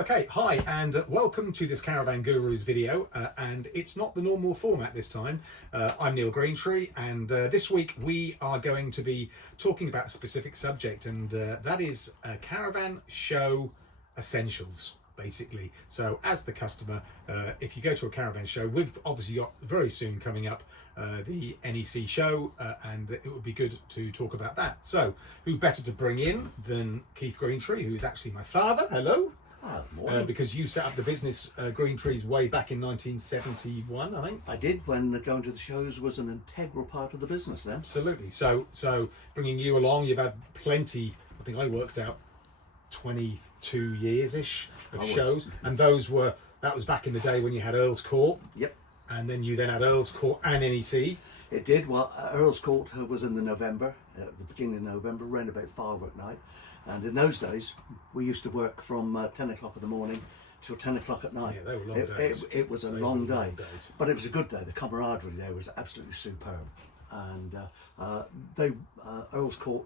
Okay, hi and welcome to this Caravan Gurus video, and it's not the normal format this time. I'm Neil Greentree, and this week we are going to be talking about a specific subject, and that is caravan show essentials, basically. So as the customer, if you go to a caravan show, we've obviously got very soon coming up the NEC show, and it would be good to talk about that. So who better to bring in than Keith Greentree, who's actually my father. Hello. Because you set up the business Greentrees way back in 1971, I think. I did, when going to the shows was an integral part of the business then. Absolutely. So bringing you along, you've had plenty. I think I worked out 22 years-ish of shows, and that was back in the day when you had Earl's Court. Yep. And then you then had Earl's Court and NEC. It did. Well, Earl's Court was in the beginning of November, around about firework night. And in those days, we used to work from 10 o'clock in the morning till 10 o'clock at night. Yeah, they were long days. It was a long day. But it was a good day. The camaraderie there was absolutely superb. And Earl's Court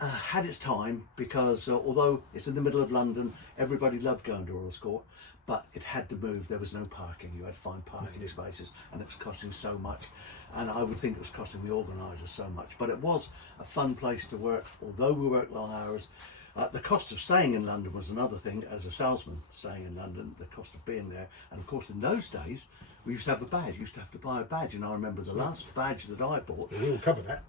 had its time because although it's in the middle of London, everybody loved going to Earl's Court, but it had to move. There was no parking. You had to find parking spaces, and it was costing so much. And I would think it was costing the organisers so much. But it was a fun place to work, although we worked long hours. The cost of staying in London was another thing. As a salesman staying in London, the cost of being there. And of course, in those days, we used to have a badge. You used to have to buy a badge. And I remember the last badge that I bought. We will cover that.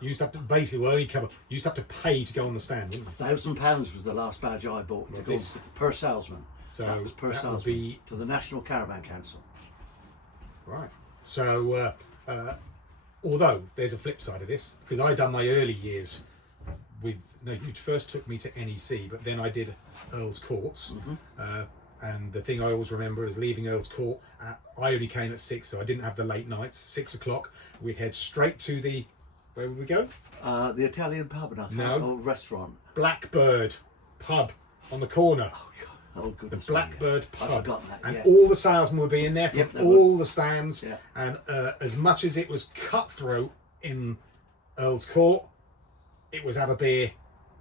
You used to have to you used to have to pay to go on the stand, didn't you? £1,000 was the last badge I bought per salesman. So that was per salesman to the National Caravan Council. Right. So although there's a flip side of this, because I done my early years you first took me to NEC, but then I did Earl's Courts. And the thing I always remember is leaving Earl's Court I only came at 6, so I didn't have the late nights. 6 o'clock, we'd head straight to where would we go? The Italian pub, or restaurant. Blackbird pub on the corner. Oh, God. Oh, goodness. The Blackbird pub. I've forgotten that, and all the salesmen would be in there from all the stands. Yeah. And as much as it was cutthroat in Earl's Court, it was have a beer,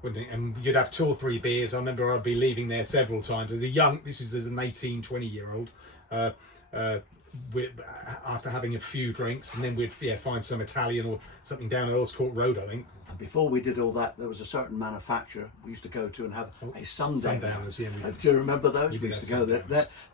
wouldn't it? And you'd have 2 or 3 beers. I remember I'd be leaving there several times as an 18, 20-year-old. After having a few drinks, and then we'd find some Italian or something down Earl's Court Road, I think. And before we did all that, there was a certain manufacturer we used to go to and have a sundown. Sundowners, yeah. Do you remember those? We used to go there.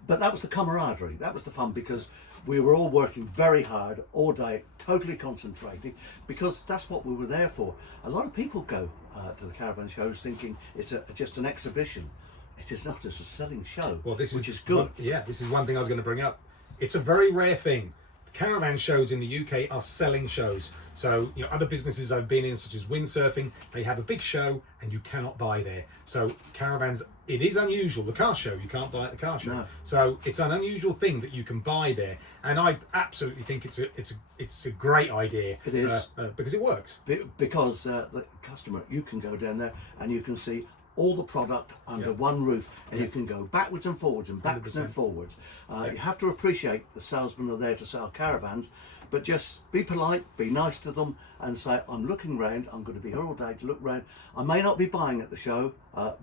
But that was the camaraderie. That was the fun, because we were all working very hard all day, totally concentrating, because that's what we were there for. A lot of people go to the caravan shows thinking it's just an exhibition. It is not. It's a selling show, which is good. This is one thing I was going to bring up. It's a very rare thing. Caravan shows in the UK are selling shows. So, other businesses I've been in, such as windsurfing, they have a big show and you cannot buy there. So caravans, it is unusual. The car show, you can't buy at the car show. No. So it's an unusual thing that you can buy there. And I absolutely think it's a great idea. It is. Because it works. Because the customer, you can go down there and you can see all the product under one roof, and you can go backwards and forwards and backwards 100%. And forwards. You have to appreciate the salesmen are there to sell caravans, but just be polite, be nice to them, and say, I'm looking round, I'm going to be here all day to look round. I may not be buying at the show,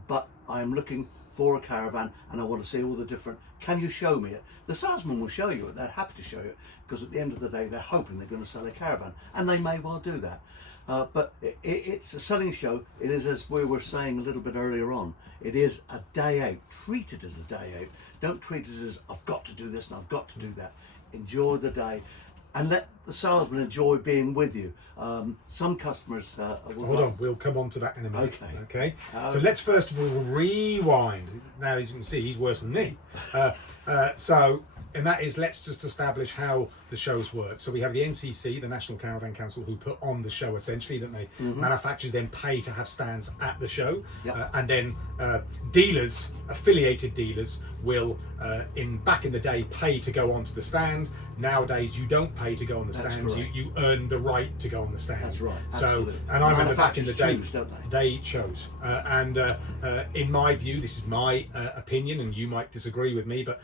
but I am looking for a caravan and I want to see all the different, can you show me it? The salesman will show you it, they're happy to show you it, because at the end of the day they're hoping they're going to sell a caravan, and they may well do that. But it's a selling show. It is, as we were saying a little bit earlier on, it is a day out. Treat it as a day out. Don't treat it as I've got to do this and I've got to do that. Enjoy the day and let the salesman enjoy being with you. Some customers hold on, we'll come on to that in a minute. Okay. So Okay. let's first of all rewind. Now, as you can see, he's worse than me. And that is, let's just establish how the shows work. So we have the NCC, the National Caravan Council, who put on the show essentially, don't they? Manufacturers then pay to have stands at the show. And then dealers, affiliated dealers, will, back in the day, pay to go onto the stand. Nowadays, you don't pay to go on the stand. You earn the right to go on the stand. That's right. So, and I remember back in the day, don't they chose. In my view, this is my opinion, and you might disagree with me, but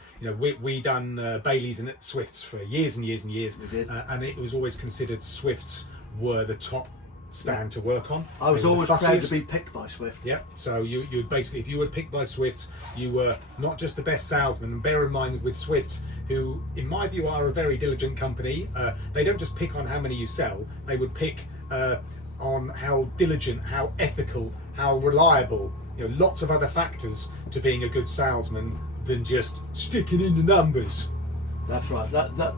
we done Baileys and Swifts for years and years and years, we did. and it was always considered Swifts were the top stand to work on. I was They were always the proud to fussiest. be picked by Swift. Yeah, so you basically, if you were picked by Swifts, you were not just the best salesman. And bear in mind with Swifts, who in my view are a very diligent company, they don't just pick on how many you sell, they would pick on how diligent, how ethical, how reliable, lots of other factors to being a good salesman than just sticking in the numbers. That's right.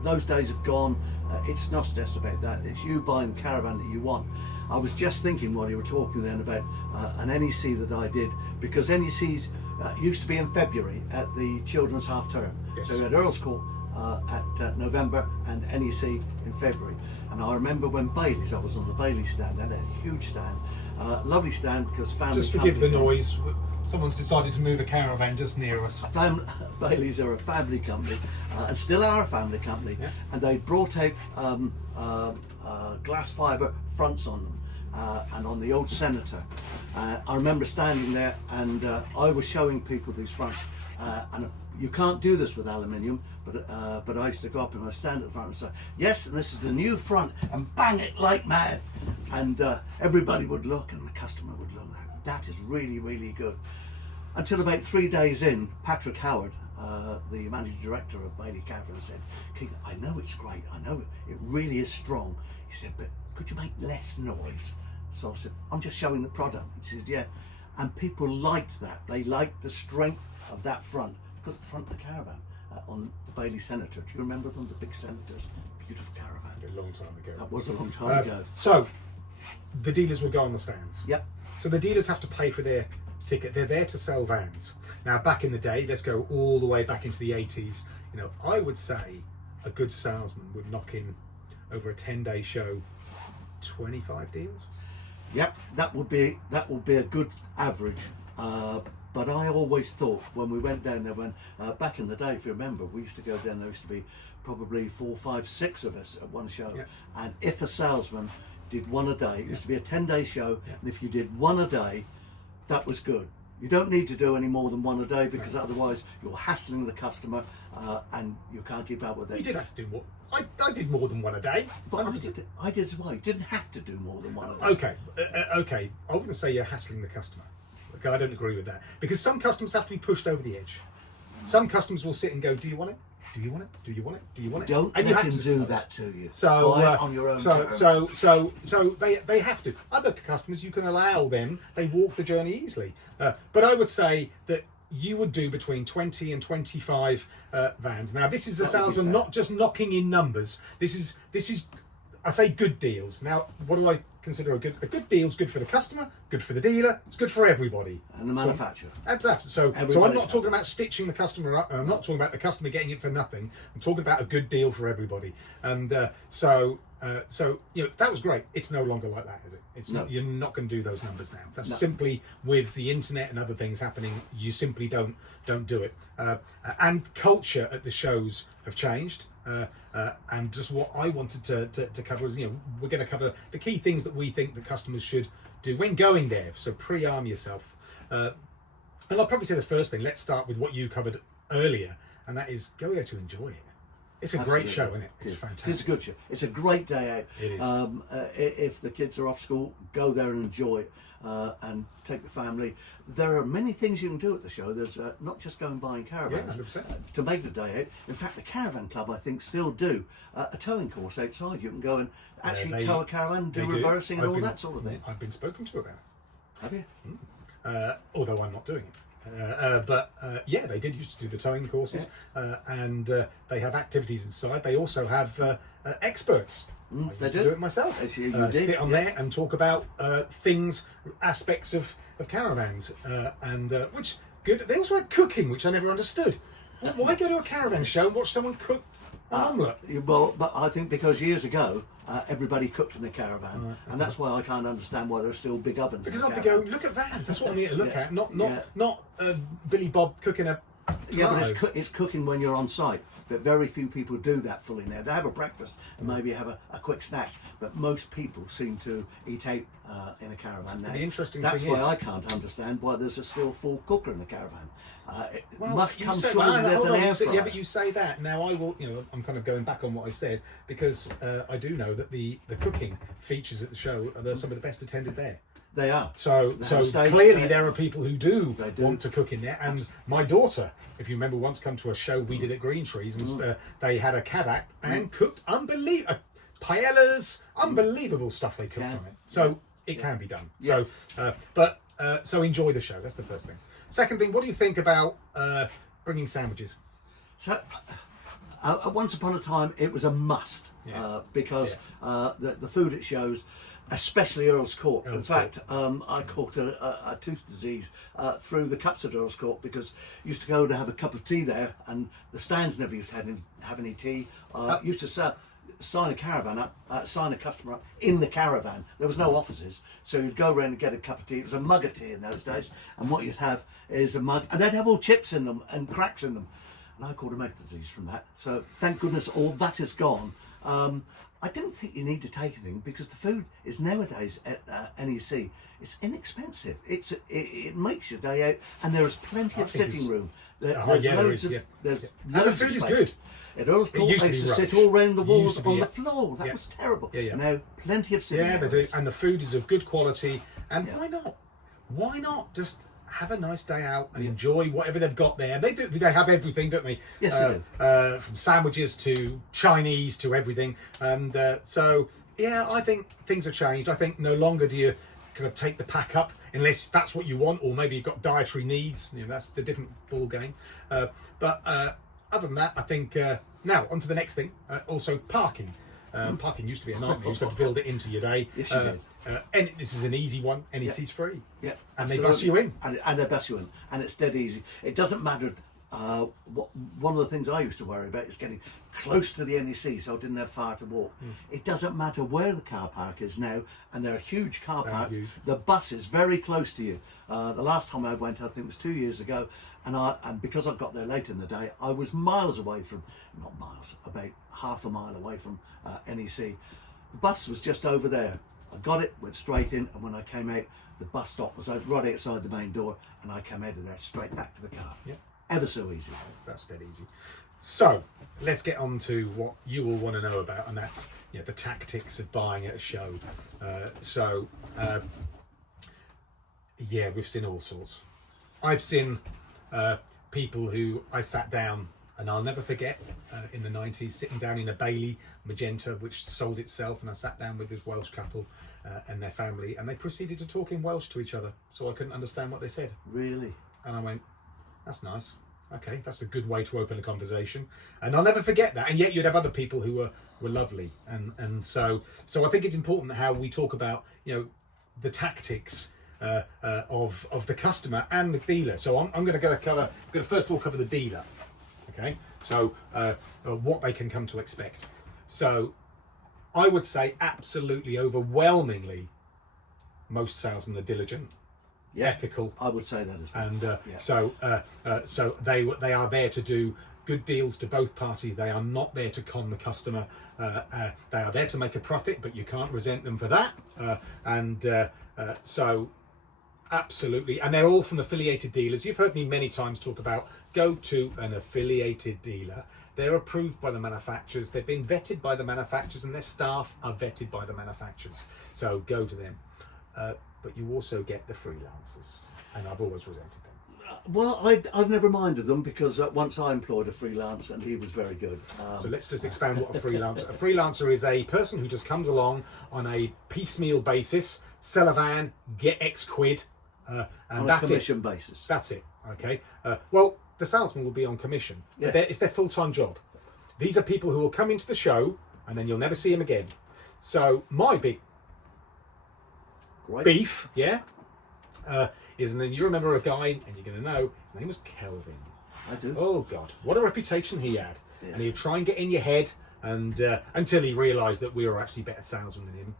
Those days have gone. It's not just about that. It's you buying the Caravan that you want. I was just thinking while you were talking then about an NEC that I did, because NECs used to be in February at the children's half term. Yes. So we had Earl's Court at November and NEC in February. And I remember when Bailey's, I was on the Bailey stand. They had a huge stand, lovely stand because family. Just forgive the company- noise. Someone's decided to move a caravan just near us. Bailey's are a family company and still are a family company, Yeah. and they brought out glass fibre fronts on them and on the old Senator. I remember standing there and I was showing people these fronts, and you can't do this with aluminium, but I used to go up and I stand at the front and say, yes, and this is the new front, and bang it like mad, and everybody would look and the customer would look. That is really, really good. Until about 3 days in, Patrick Howard, the managing director of Bailey Caravan, said, Keith, I know it's great, I know it really is strong. He said, but could you make less noise? So I said, I'm just showing the product. He said, yeah. And people liked that. They liked the strength of that front, because the front of the Caravan on the Bailey Senator. Do you remember them, the big Senators? Beautiful Caravan. A long time ago. That was a long time ago. So, the dealers will go on the stands. Yep. So the dealers have to pay for their ticket. They're there to sell vans. Now, back in the day, let's go all the way back into the 80s. I would say a good salesman would knock in over a 10-day show 25 deals. Yep, that would be a good average. But I always thought when we went down there, back in the day, if you remember, we used to go down there. Used to be probably 4, 5, 6 of us at one show. Yeah. And if a salesman did one a day, it used to be a 10-day show, and if you did one a day, that was good. You don't need to do any more than one a day, because otherwise you're hassling the customer and you can't keep up with it. You did have to do more. I did more than one a day. But I did as well. You didn't have to do more than one a day. Okay. I'm going to say you're hassling the customer. Okay, I don't agree with that, because some customers have to be pushed over the edge. Some customers will sit and go, "Do you want it? Do you want it? Do you want it? Do you want it?" Don't and let you have him to do that to you. So Buy it on your own terms. So they have to. Other customers, you can allow them. They walk the journey easily. But I would say that you would do between 20 and 25 vans. Now, this is a That would be salesman fair. not just knocking in numbers. This is I say good deals. Now, what do I consider a good deal? Is good for the customer, good for the dealer, it's good for everybody. And the manufacturer. Exactly. So I'm Everybody's not talking about stitching the customer up. I'm not talking about the customer getting it for nothing. I'm talking about a good deal for everybody. And so that was great. It's no longer like that, is it? It's No. not, you're not going to do those numbers now. That's No. simply, with the internet and other things happening, you simply don't do it. And culture at the shows have changed. And just what I wanted to cover is, we're going to cover the key things that we think that customers should do when going there. So pre-arm yourself. And I'll probably say the first thing, let's start with what you covered earlier, and that is go there to enjoy it. It's a great show, isn't it? It's fantastic. It's a good show. It's a great day out. It is. If the kids are off school, go there and enjoy it, and take the family. There are many things you can do at the show. There's not just go and buying caravans. Yeah, 100%. To make the day out. In fact, the Caravan Club, I think, still do a towing course outside. You can go and actually They- tow a caravan, do they reversing and I've all been- that sort of thing. I've been spoken to about it. Have you? Although I'm not doing it. But they did used to do the towing courses, and they have activities inside. They also have experts. I used they to do. do it myself. Yes, you did, Sit on yeah. there and talk about things, aspects of caravans, and which good. They also had cooking, which I never understood. Why go to a caravan show and watch someone cook an omelette? Well, but I think because years ago everybody cooked in a caravan, and that's why I can't understand why there are still big ovens. Because in I'd a be caravan. going, look at vans. That's what I'm here to look Yeah. at. Not Yeah. Billy Bob cooking a Yeah, but tomato. it's cooking when you're on site. but very few people do that fully now. They have a breakfast and maybe have a quick snack, but most people seem to eat out in a caravan now. The interesting That's thing why is, I can't understand why there's a still full cooker in the caravan. It well, must you come say- surely well, there's hold an on, air you say- fryer. Yeah, but you say that. Now I will, I'm kind of going back on what I said, because I do know that the cooking features at the show are some of the best attended there. They are. So They have a stage clearly there. there are people who do They do. want to cook in there. And my daughter, if you remember, once come to a show we did at Greentrees, and they had a cadac and cooked unbelievable paellas, unbelievable stuff they cooked Yeah. on it. So it can be done. Yeah. So enjoy the show. That's the first thing. Second thing, what do you think about bringing sandwiches? So, once upon a time, it was a must because Yeah. the food it shows, especially Earl's Court. In Earl's fact, I caught a tooth disease through the cups at Earl's Court because I used to go to have a cup of tea there, and the stands never used to have any tea. Used to sign a customer up in the caravan. There was no offices, so you'd go around and get a cup of tea. It was a mug of tea in those days, and what you'd have is a mug, and they'd have all chips in them and cracks in them. And I caught a mouth disease from that. So thank goodness all that is gone. I don't think you need to take anything because the food is nowadays at NEC. It's inexpensive. It makes your day out, and there is plenty of think sitting it's- room. There's there loads is, of yeah. there's And the loads food of is space. good. At Earl's Court, used they to used be to sit rubbish. all round the It walls used to be, on yeah. the floor. That Yeah. was terrible. Yeah, yeah. Now plenty of sitting Yeah, they do, areas. and the food is of good quality. And Yeah. why not? Why not just have a nice day out and enjoy whatever they've got there? They do. They have everything, don't they? Yes, they do. From sandwiches to Chinese to everything. And so, yeah, I think things have changed. I think no longer do you kind of take the pack up unless that's what you want, or maybe you've got dietary needs. That's the different ball game. But other than that, I think now on to the next thing. Also, parking. Parking used to be a nightmare. You used to have to build it into your day. Yes, you did. And this is an easy one. NEC's free. Yeah, And they bus you in. and they bus you in, and it's dead easy. It doesn't matter. One of the things I used to worry about is getting close to the NEC, so I didn't have far to walk. It doesn't matter where the car park is now, and there are huge car parks. huge. The bus is very close to you. The last time I went, I think it was 2 years ago, and because I got there late in the day, I was miles away from, not miles, about half a mile away from NEC. The bus was just over there. I got it, went straight in, and when I came out, the bus stop was right outside the main door, and I came out of there straight back to the car. Yep. Ever so easy. That's dead easy. So let's get on to what you all want to know about, and that's the tactics of buying at a show. We've seen all sorts. I've seen people who I sat down, and I'll never forget in the 90s sitting down in a Bailey Magenta which sold itself, and I sat down with this Welsh couple and their family, and they proceeded to talk in Welsh to each other, so I couldn't understand what they said. Really? And I went, that's nice. Okay, that's a good way to open a conversation. And I'll never forget that. And yet you'd have other people who were lovely. And so I think it's important how we talk about, the tactics of the customer and the dealer. So I'm going to first of all cover the dealer. Okay, so what they can come to expect. So I would say absolutely overwhelmingly most salesmen are diligent. Yeah, ethical. I would say that as well. And so they are there to do good deals to both parties. They are not there to con the customer. They are there to make a profit, but you can't resent them for that. So absolutely, and they're all from affiliated dealers. You've heard me many times talk about go to an affiliated dealer. They're approved by the manufacturers. They've been vetted by the manufacturers, and their staff are vetted by the manufacturers. So go to them. But you also get the freelancers, and I've always resented them. Well, I've never minded them because once I employed a freelancer and he was very good. So let's just expand what a freelancer. A freelancer is a person who just comes along on a piecemeal basis, sell a van, get X quid, and on that's a commission it. basis. That's it. Okay. Well, the salesman will be on commission. Yeah. It's their full-time job. These are people who will come into the show and then you'll never see them again. So my big Great. beef, is, and then you remember a guy, and you're going to know his name was Kelvin. I do. Oh God, what a reputation he had! Yeah. And he'd try and get in your head, and until he realised that we were actually better salesmen than him.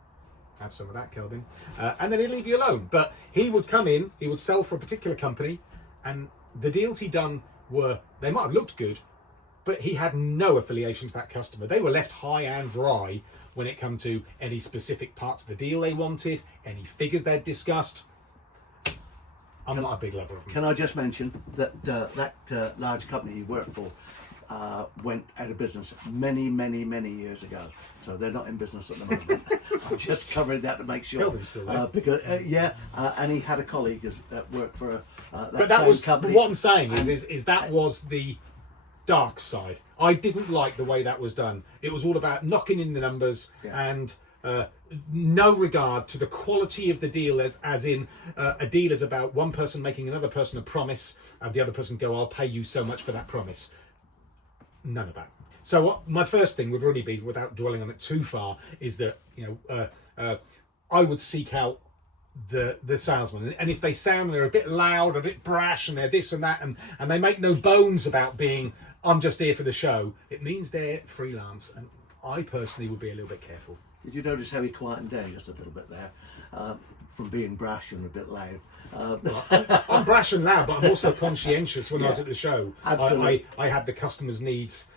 Have some of that, Kelvin, and then he'd leave you alone. But he would come in, he would sell for a particular company, and the deals he'd done they might have looked good, but he had no affiliation to that customer. They were left high and dry when it come to any specific parts of the deal they wanted, any figures they'd discussed. I'm not a big lover of them. Can I just mention that that large company he worked for went out of business many years ago. So they're not in business at the moment. I'm just covering that to make sure. He'll be still there. Because and he had a colleague that worked for But that same was. company. But what I'm saying is that was the dark side. I didn't like the way that was done. It was all about knocking in the numbers and no regard to the quality of the deal, as in a deal is about one person making another person a promise and the other person go, I'll pay you so much for that promise. None of that. So my first thing would really be, without dwelling on it too far, is that I would seek out the salesman, and if they sound they're a bit loud, a bit brash, and they're this and that, and they make no bones about being, I'm just here for the show, it means they're freelance, and I personally would be a little bit careful. Did you notice how he quietened down just a little bit there, from being brash and a bit loud? I'm brash and loud, but I'm also conscientious when I was at the show. Absolutely. I had the customer's needs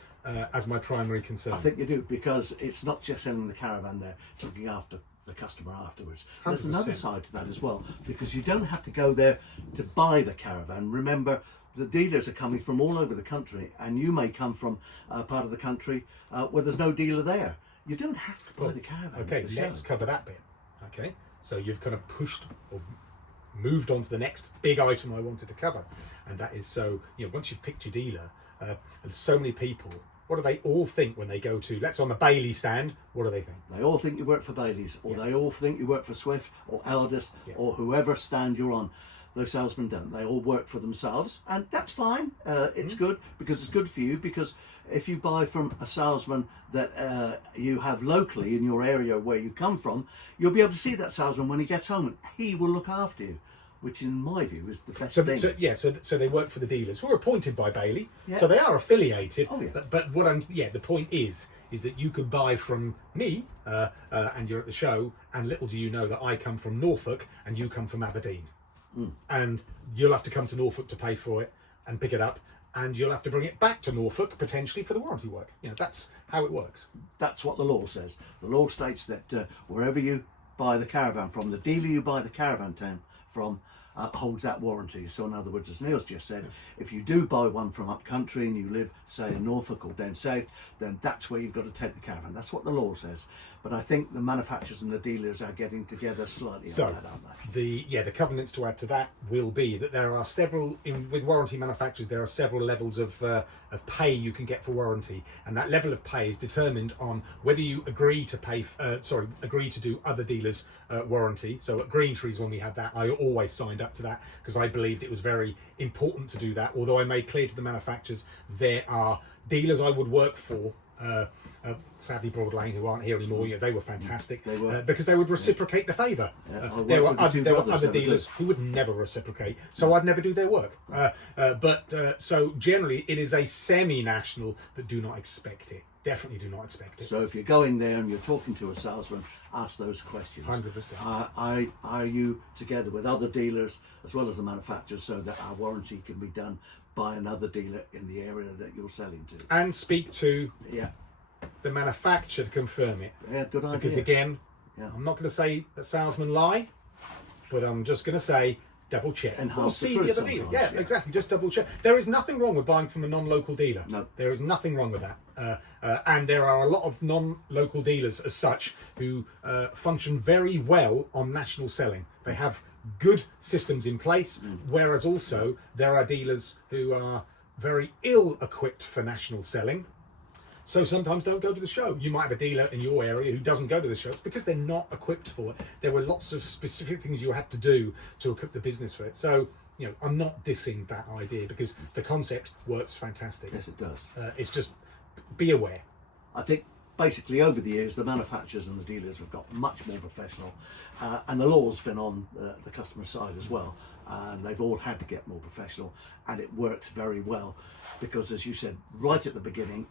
as my primary concern. I think you do, because it's not just selling the caravan there, it's looking after the customer afterwards. 100%. There's another side to that as well, because you don't have to go there to buy the caravan. Remember, the dealers are coming from all over the country, and you may come from a part of the country where there's no dealer there. You don't have to buy the caravan. Okay, at the let's show. cover that bit. Okay, so you've kind of pushed or moved on to the next big item I wanted to cover, and that is, so once you've picked your dealer, and so many people, what do they all think when they go to, let's on the Bailey stand, what do they think? They all think you work for Bailey's, or they all think you work for Swift or Eldest or whoever stand you're on. Those salesmen don't. They all work for themselves, and that's fine. It's good, because it's good for you, because if you buy from a salesman that you have locally in your area where you come from, you'll be able to see that salesman when he gets home, and he will look after you, which in my view is the best thing. So they work for the dealers who are appointed by Bailey, Yeah. so they are affiliated. Oh, yeah. But what the point is that you could buy from me, and you're at the show, and little do you know that I come from Norfolk and you come from Aberdeen. And you'll have to come to Norfolk to pay for it and pick it up, and you'll have to bring it back to Norfolk potentially for the warranty work. That's how it works. That's what the law says. The law states that wherever you buy the caravan from, the dealer you buy the caravan from holds that warranty. So in other words, as Neil's just said, if you do buy one from up country and you live, say, in Norfolk or down south, then that's where you've got to take the caravan. That's what the law says. But I think the manufacturers and the dealers are getting together slightly on that, aren't they? The covenants to add to that will be that there are several, with warranty manufacturers, there are several levels of pay you can get for warranty, and that level of pay is determined on whether you agree to agree to do other dealers' warranty. So at Greentree's, when we had that, I always signed up to that because I believed it was very important to do that. Although I made clear to the manufacturers there are dealers I would work for. Sadly, Broad Lane, who aren't here anymore, they were fantastic. They were. Because they would reciprocate the favour. There were other dealers who would never reciprocate, so I'd never do their work. So generally, it is a semi-national, but do not expect it. Definitely do not expect it. So if you're going there and you're talking to a salesman, ask those questions. 100%. Are you together with other dealers as well as the manufacturers, so that our warranty can be done by another dealer in the area that you're selling to? And speak to Yeah. the manufacturer to confirm it. Yeah, good idea. Because again, Yeah. I'm not going to say that salesmen lie, but I'm just going to say double check. Enhance Or the see truth the other dealer. sometimes, Yeah, exactly. Just double check. There is nothing wrong with buying from a non-local dealer. No. There is nothing wrong with that. And there are a lot of non-local dealers as such who function very well on national selling. They have good systems in place, whereas also there are dealers who are very ill-equipped for national selling. So sometimes don't go to the show. You might have a dealer in your area who doesn't go to the shows because they're not equipped for it. There were lots of specific things you had to do to equip the business for it. So, I'm not dissing that idea because the concept works fantastic. Yes, it does. It's just be aware. I think basically over the years the manufacturers and the dealers have got much more professional, and the law's been on the customer side as well, and they've all had to get more professional, and it works very well because, as you said right at the beginning,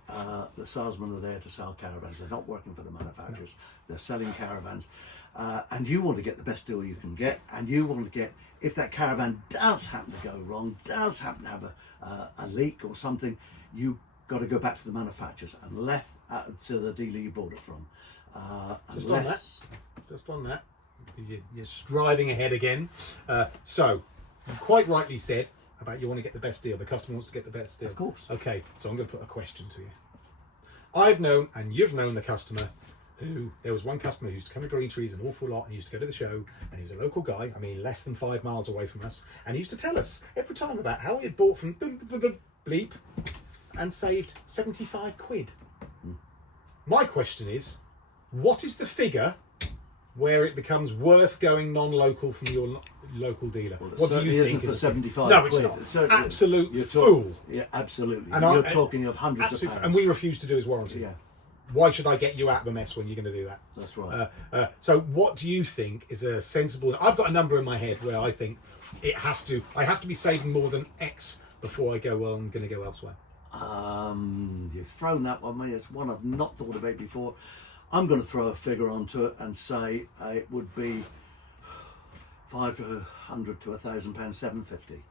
the salesmen are there to sell caravans. They're not working for the manufacturers. They're selling caravans, and you want to get the best deal you can get, and you want to get, if that caravan does happen to go wrong, does happen to have a leak or something, you got to go back to the manufacturers and left to the dealer you bought it from. Just on that, you're striving ahead again. So, you quite rightly said about you want to get the best deal. The customer wants to get the best deal. Of course. Okay, so I'm going to put a question to you. I've known, and you've known the customer there was one customer who used to come to Greentrees an awful lot and used to go to the show, and he was a local guy, I mean less than 5 miles away from us, and he used to tell us every time about how he had bought from bleep and saved 75 quid. My question is, what is the figure where it becomes worth going non-local from your local dealer? Well, What do you think isn't for 75 No, it's quid. not. It's certainly- Absolute you're fool. Yeah, absolutely. And you're talking of hundreds of Absolute, pounds. and we refuse to do his warranty. Yeah, Why should I get you out of a mess when you're going to do that? that's right. So what do you think is a sensible... I've got a number in my head where I think I have to be saving more than X before I go, well, I'm going to go elsewhere. You've thrown that one, mate. It's one I've not thought about before. I'm going to throw a figure onto it and say it would be £500 to £1,000, £750.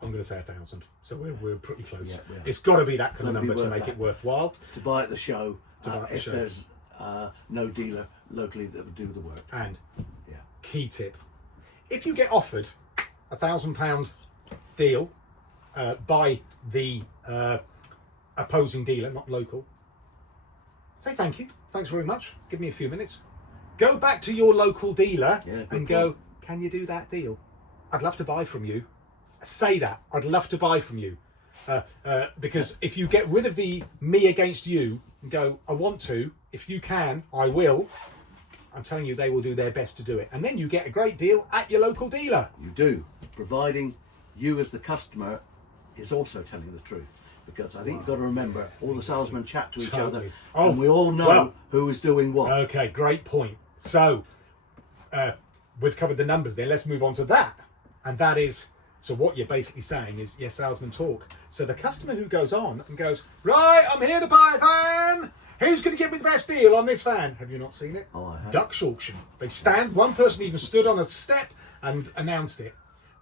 I'm going to say 1,000. So we're pretty close. Yeah. It's got to be that kind of Gotta be number to worth make that. it worthwhile. To buy at the show, buy at the if show. there's no dealer locally that would do the work. And Yeah. key tip: if you get offered £1,000 deal by the opposing dealer, not local, say thank you, thanks very much, give me a few minutes, go back to your local dealer and go, can you do that deal? I'd love to buy from you. Say that, I'd love to buy from you, because if you get rid of the me against you and go, I want to, if you can, I will, I'm telling you, they will do their best to do it. And then you get a great deal at your local dealer. You do, providing you as the customer is also telling the truth. Because I think you've got to remember, all the salesmen chat to each other, Totally. and we all know who is doing what. Okay, great point. So, we've covered the numbers there. Let's move on to that. And that is, so what you're basically saying is, yes, salesman talk. So the customer who goes on and goes, right, I'm here to buy a van. Who's going to give me the best deal on this van? Have you not seen it? Oh, I have. Dutch auction. They stand, one person even stood on a step and announced it.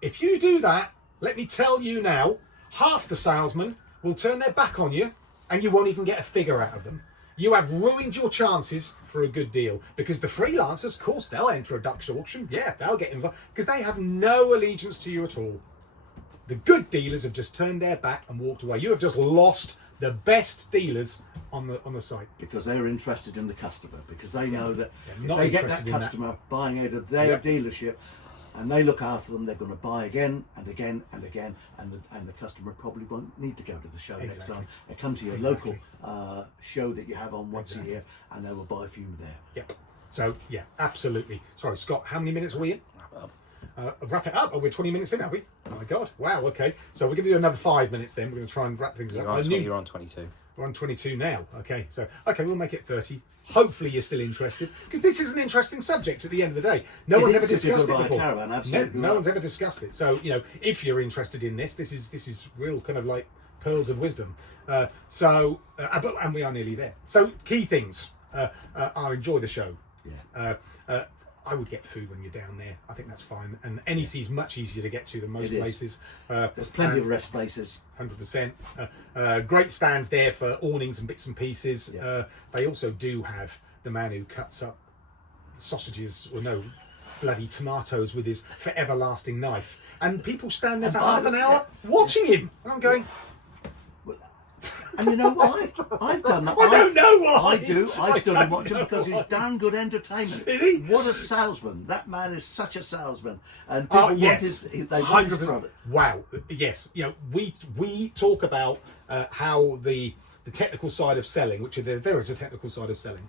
If you do that, let me tell you now, half the salesmen will turn their back on you and you won't even get a figure out of them. You have ruined your chances for a good deal, because the freelancers, of course, they'll enter a Dutch auction. Yeah, they'll get involved because they have no allegiance to you at all. The good dealers have just turned their back and walked away. You have just lost the best dealers on the site. Because they're interested in the customer, because they know that if not they get that interested in that. customer buying out of their dealership and they look after them, they're going to buy again and again and again, and the customer probably won't need to go to the show next time. They come to your local show that you have on once a year, and they will buy a few there. Yep. So, yeah, absolutely. Sorry, Scott, how many minutes are we in? Wrap it up. Oh, we're 20 minutes in, are we? Oh my God. Wow, okay. So we're going to do another 5 minutes then. We're going to try and wrap things up. You're on 22. We're on 22 now. Okay, so, okay, we'll make it 30. Hopefully you're still interested, because this is an interesting subject at the end of the day. No one's ever discussed it before. Caravan, absolutely No one's ever discussed it. So, you know, if you're interested in this is real kind of like pearls of wisdom. And we are nearly there. So, key things. I enjoy the show. Yeah. I would get food when you're down there. I think that's fine. And NEC is much easier to get to than most places. There's plenty of rest places. 100%. Great stands there for awnings and bits and pieces. Yeah. They also do have the man who cuts up sausages, or no, bloody tomatoes with his everlasting knife. And people stand there for half an hour watching him. And I'm going... And you know why? I've done that. I don't know why. I do. I stood and watched him know because he's why. damn good entertainment. Is he? What a salesman. That man is such a salesman. And people want his, they want his 100%. product. Wow. Yes. You know, we talk about how the technical side of selling, which there is a technical side of selling,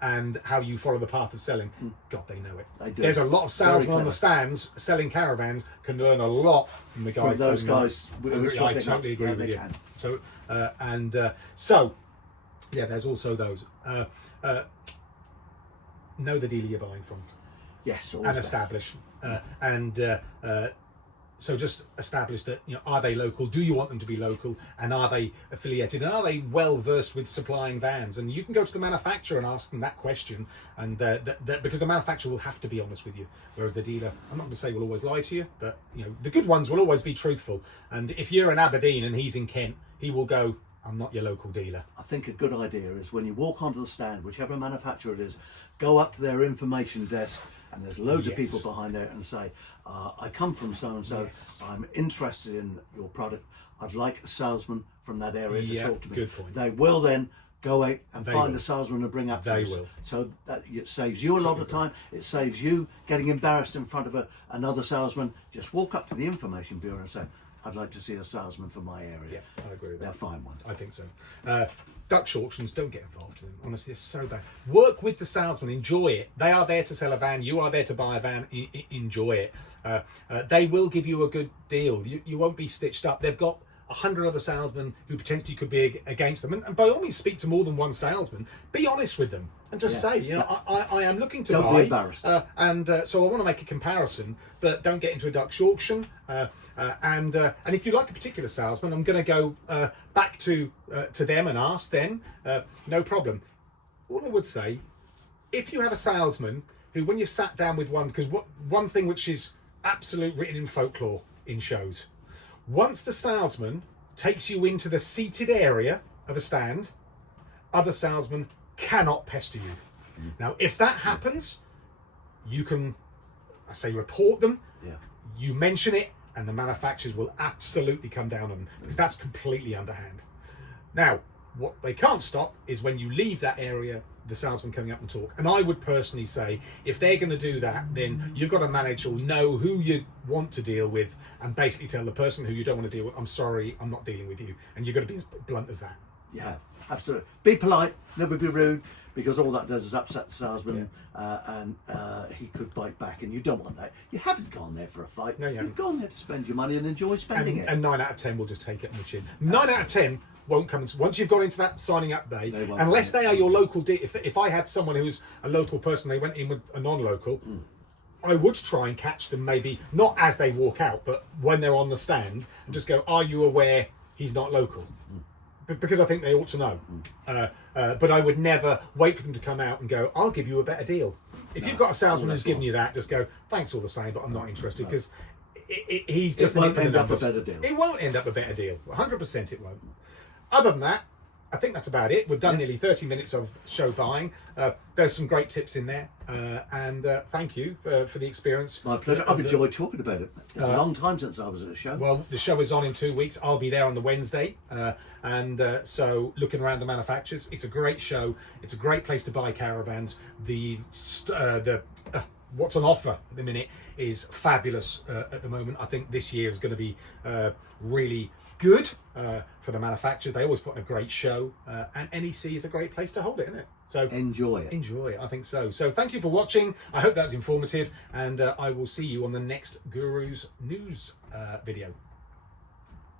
and how you follow the path of selling. God, they know it. They do. There's a lot of salesmen Very on the stands selling caravans can learn a lot from the guys. From those selling guys them. who are I chopping totally up agree where with they you. can. So, yeah, there's also those. Know the dealer you're buying from. Yes, And always establish. So just establish that, you know, are they local? Do you want them to be local? And are they affiliated? And are they well versed with supplying vans? And you can go to the manufacturer and ask them that question, and because the manufacturer will have to be honest with you, whereas the dealer, I'm not going to say will always lie to you, but you know the good ones will always be truthful. And if you're in Aberdeen and he's in Kent, he will go, I'm not your local dealer. I think a good idea is when you walk onto the stand, whichever manufacturer it is, go up to their information desk, and there's loads of people behind there, and say, I come from so-and-so, I'm interested in your product, I'd like a salesman from that area to talk to me. Good point. They will then go out and find a salesman and bring up They to us. will. So that it saves you a lot of time, it saves you getting embarrassed in front of another salesman. Just walk up to the information bureau and say, I'd like to see a salesman for my area. Yeah, I agree with that. They'll find one. I think so. Dutch auctions, don't get involved in them. Honestly, it's so bad. Work with the salesman, enjoy it. They are there to sell a van, you are there to buy a van, enjoy it. They will give you a good deal. You won't be stitched up. They've got 100 other salesmen who potentially could be against them. And by all means, speak to more than one salesman. Be honest with them and just say, you know, I am looking to buy. Don't be embarrassed. So I want to make a comparison, but don't get into a Dutch auction. And if you like a particular salesman, I'm going to go back to them and ask then. No problem. All I would say, if you have a salesman who, when you've sat down with one, because one thing which is absolute written in folklore in shows, once the salesman takes you into the seated area of a stand, other salesmen cannot pester you. Now, if that happens, you can, I say, report them. Yeah. You mention it, and the manufacturers will absolutely come down on them, because that's completely underhand. Now, what they can't stop is when you leave that area, the salesman coming up and talk. And I would personally say, if they're going to do that, then you've got to manage or know who you want to deal with, and basically tell the person who you don't want to deal with, I'm sorry, I'm not dealing with you. And you've got to be as blunt as that. Yeah, absolutely. Be polite, never be rude, because all that does is upset the salesman, and he could bite back, and you don't want that. You haven't gone there for a fight. No, you haven't. You've gone there to spend your money and enjoy spending it. And 9 out of 10 will just take it on the chin. 9 out of 10 won't come once you've got into that signing up day, unless they are your local deal. If I had someone who's a local person, they went in with a non-local, I would try and catch them, maybe not as they walk out, but when they're on the stand, and just go, are you aware he's not local? Because I think they ought to know. But I would never wait for them to come out and go, I'll give you a better deal. If you've got a salesman who's giving you that, just go, thanks all the same, but I'm not interested, because he's just It won't end up a better deal. It won't end up a better deal. 100% it won't. Other than that, I think that's about it. We've done nearly 30 minutes of show buying. There's some great tips in there. And thank you for the experience. My pleasure. I've enjoyed talking about it. It's a long time since I was at a show. Well, the show is on in 2 weeks. I'll be there on the Wednesday. So looking around the manufacturers, it's a great show. It's a great place to buy caravans. What's on offer at the minute is fabulous at the moment. I think this year is going to be really good for the manufacturers. They always put on a great show, and NEC is a great place to hold it, isn't it? So enjoy it. Enjoy it, I think so. So thank you for watching. I hope that was informative, and I will see you on the next Gurus News video.